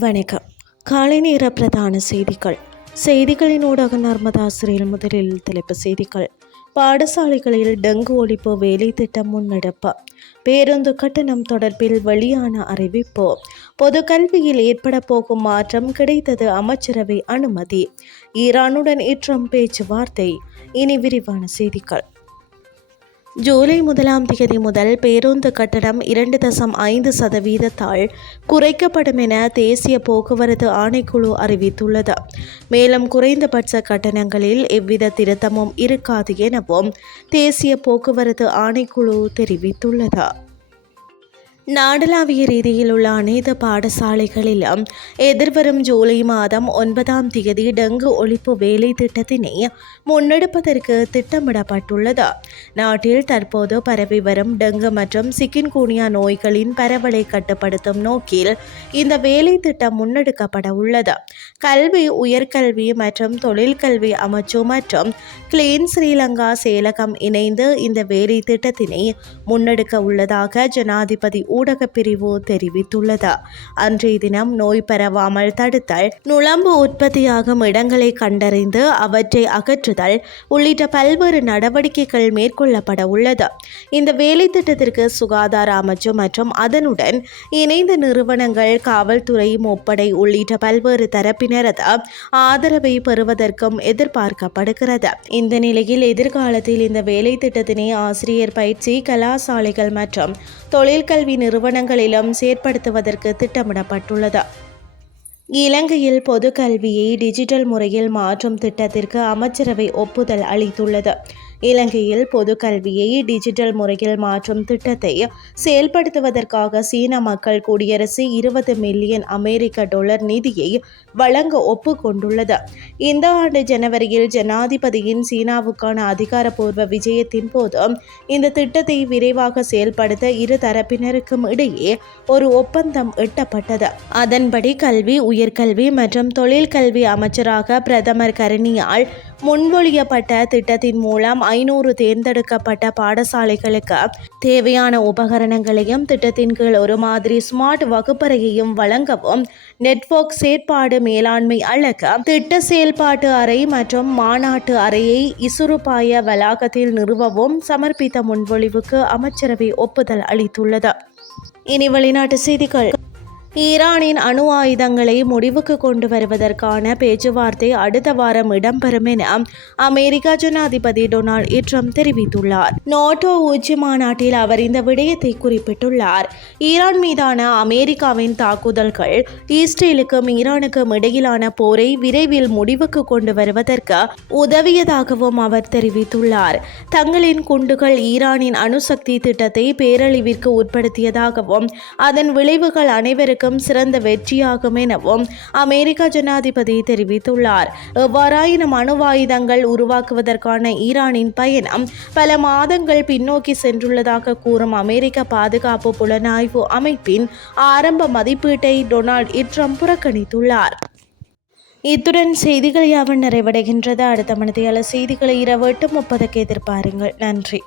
வணக்கம். காலை நேர பிரதான செய்திகள். செய்திகளின் ஊடாக நர்மதாசிரியர் முதலில் தலைப்பு செய்திகள். பாடசாலைகளில் டெங்கு ஒழிப்பு வேலை திட்டம் முன்னெடுப்பு. பேருந்து கட்டணம் தொடர்பில் வெளியான அறிவிப்பு. பொது கல்வியில் ஏற்பட போகும் மாற்றம் கிடைத்தது அமைச்சரவை அனுமதி. ஈரானுடன் இற்றம் பேச்சுவார்த்தை. இனி விரிவான செய்திகள். ஜூலை முதலாம் தேதி முதல் பேருந்து கட்டணம் இரண்டு தசம் ஐந்து சதவீதத்தால் குறைக்கப்படும் என தேசிய போக்குவரத்து ஆணைக்குழு அறிவித்துள்ளது. மேலும் குறைந்தபட்ச கட்டணங்களில் எவ்வித திருத்தமும் இருக்காது எனவும் தேசிய போக்குவரத்து ஆணைக்குழு தெரிவித்துள்ளது. நாடளாவிய ரீதியில் உள்ள அனைத்து பாடசாலைகளிலும் எதிர்வரும் ஜூலை மாதம் ஒன்பதாம் தேதி டெங்கு ஒழிப்பு வேலை திட்டத்தினை முன்னெடுப்பதற்கு திட்டமிடப்பட்டுள்ளது. நாட்டில் தற்போது பரவி வரும் டெங்கு மற்றும் சிக்கின்குனியா நோய்களின் பரவலை கட்டுப்படுத்தும் நோக்கில் இந்த வேலை திட்டம் முன்னெடுக்கப்பட உள்ளது. கல்வி உயர்கல்வி மற்றும் தொழிற்கல்வி அமைச்சு மற்றும் கிளீன் ஸ்ரீலங்கா செயலகம் இணைந்து இந்த வேலை திட்டத்தினை முன்னெடுக்க உள்ளதாக ஜனாதிபதி ஊடகப் பிரிவு தெரிவித்துள்ளது. அன்றைய தினம் நோய் பரவாமல் தடுத்தல் நுழம்பு உற்பத்தியாகும் இடங்களை கண்டறிந்து அவற்றை அகற்றுதல் உள்ளிட்ட பல்வேறு நடவடிக்கைகள் மேற்கொள்ளப்பட உள்ளது. இந்த வேலை திட்டத்திற்கு சுகாதார அமைச்சு மற்றும் அதனுடன் இணைந்த நிறுவனங்கள் காவல்துறை முப்படை உள்ளிட்ட பல்வேறு தரப்பினரது ஆதரவை பெறுவதற்கும் எதிர்பார்க்கப்படுகிறது. இந்த நிலையில் எதிர்காலத்தில் இந்த வேலை திட்டத்தினை ஆசிரியர் பயிற்சி கலாசாலைகள் மற்றும் தொழிற்கல்வி நிறுவனங்களிலும் செயற்படுத்துவதற்கு திட்டமிடப்பட்டுள்ளது. இலங்கையில் பொது கல்வியை டிஜிட்டல் முறையில் மாற்றும் திட்டத்திற்கு அமைச்சரவை ஒப்புதல் அளித்துள்ளது. இலங்கையில் பொது கல்வியை டிஜிட்டல் முறையில் மாற்றும் திட்டத்தை செயல்படுத்துவதற்காக சீன மக்கள் குடியரசு இருபது மில்லியன் அமெரிக்க டாலர் நிதியை வழங்க ஒப்புக்கொண்டுள்ளது. இந்த ஆண்டு ஜனவரியில் ஜனாதிபதியின் சீனாவுக்கான அதிகாரப்பூர்வ விஜயத்தின் போது இந்த திட்டத்தை விரைவாக செயல்படுத்த இரு தரப்பினருக்கும் இடையே ஒரு ஒப்பந்தம் எட்டப்பட்டது. அதன்படி கல்வி உயர்கல்வி மற்றும் தொழிற்கல்வி அமைச்சராக பிரதமர் கரணியால் முன்மொழியப்பட்ட திட்டத்தின் மூலம் ஐநூறு தேர்ந்தெடுக்கப்பட்ட பாடசாலைகளுக்கு தேவையான உபகரணங்களையும் திட்டத்தின் கீழ் ஒரு மாதிரி ஸ்மார்ட் வகுப்பறையையும் வழங்கவும் நெட்வொர்க் செயற்பாடு மேலாண்மை அழக திட்ட செயல்பாட்டு அறை மற்றும் மாநாட்டு அறையை இசுருபாய வளாகத்தில் நிறுவவும் சமர்ப்பித்த முன்மொழிவுக்கு அமைச்சரவை ஒப்புதல் அளித்துள்ளது. இனி வெளிநாட்டு செய்திகள். ஈரானின் அணு ஆயுதங்களை முடிவுக்கு கொண்டு வருவதற்கான பேச்சுவார்த்தை அடுத்த வாரம் இடம்பெறும் என அமெரிக்க ஜனாதிபதி டொனால்ட் ட்ரம்ப் தெரிவித்துள்ளார். நோட்டோ உச்சி மாநாட்டில் அவர் இந்த விடயத்தை குறிப்பிட்டுள்ளார். ஈரான் மீதான அமெரிக்காவின் தாக்குதல்கள் இஸ்ரேலுக்கும் ஈரானுக்கும் இடையிலான போரை விரைவில் முடிவுக்கு கொண்டு வருவதற்கு உதவியதாகவும் அவர் தெரிவித்துள்ளார். தங்களின் குண்டுகள் ஈரானின் அணுசக்தி திட்டத்தை பேரழிவிற்கு உட்படுத்தியதாகவும் அதன் விளைவுகள் அனைவருக்கும் அனைவருக்கும் சிறந்த வெற்றியாகும் எனவும் அமெரிக்க ஜனாதிபதி தெரிவித்துள்ளார். எவ்வாறாயினும் அணுவாயுதங்கள் உருவாக்குவதற்கான ஈரானின் பயணம் பல மாதங்கள் பின்னோக்கி சென்றுள்ளதாக கூறும் அமெரிக்க பாதுகாப்பு புலனாய்வு அமைப்பின் ஆரம்ப மதிப்பீட்டை டொனால்ட் ட்ரம்ப் புறக்கணித்துள்ளார். இத்துடன் செய்திகள் யாவும் நிறைவடைகின்றது? அடுத்த மனதையாள செய்திகளை இரவு எட்டு முப்பதுக்கு எதிர்பாருங்கள். நன்றி.